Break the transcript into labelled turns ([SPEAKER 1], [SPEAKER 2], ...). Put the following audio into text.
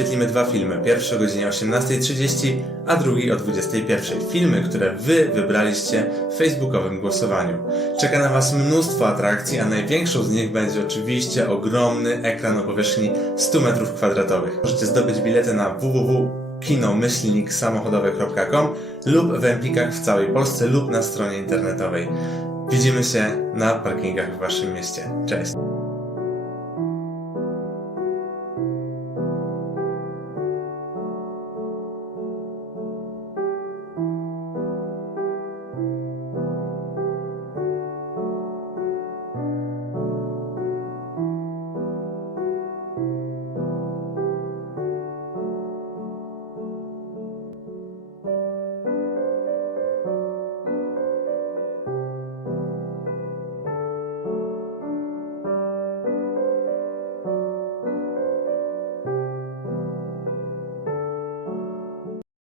[SPEAKER 1] Wyświetlimy dwa filmy. Pierwszy o godzinie 18.30, a drugi o 21.00. Filmy, które Wy wybraliście w facebookowym głosowaniu. Czeka na Was mnóstwo atrakcji, a największą z nich będzie oczywiście ogromny ekran o powierzchni 100 m2. Możecie zdobyć bilety na www.kinomyślniksamochodowe.com lub w Empikach w całej Polsce lub na stronie internetowej. Widzimy się na parkingach w Waszym mieście. Cześć!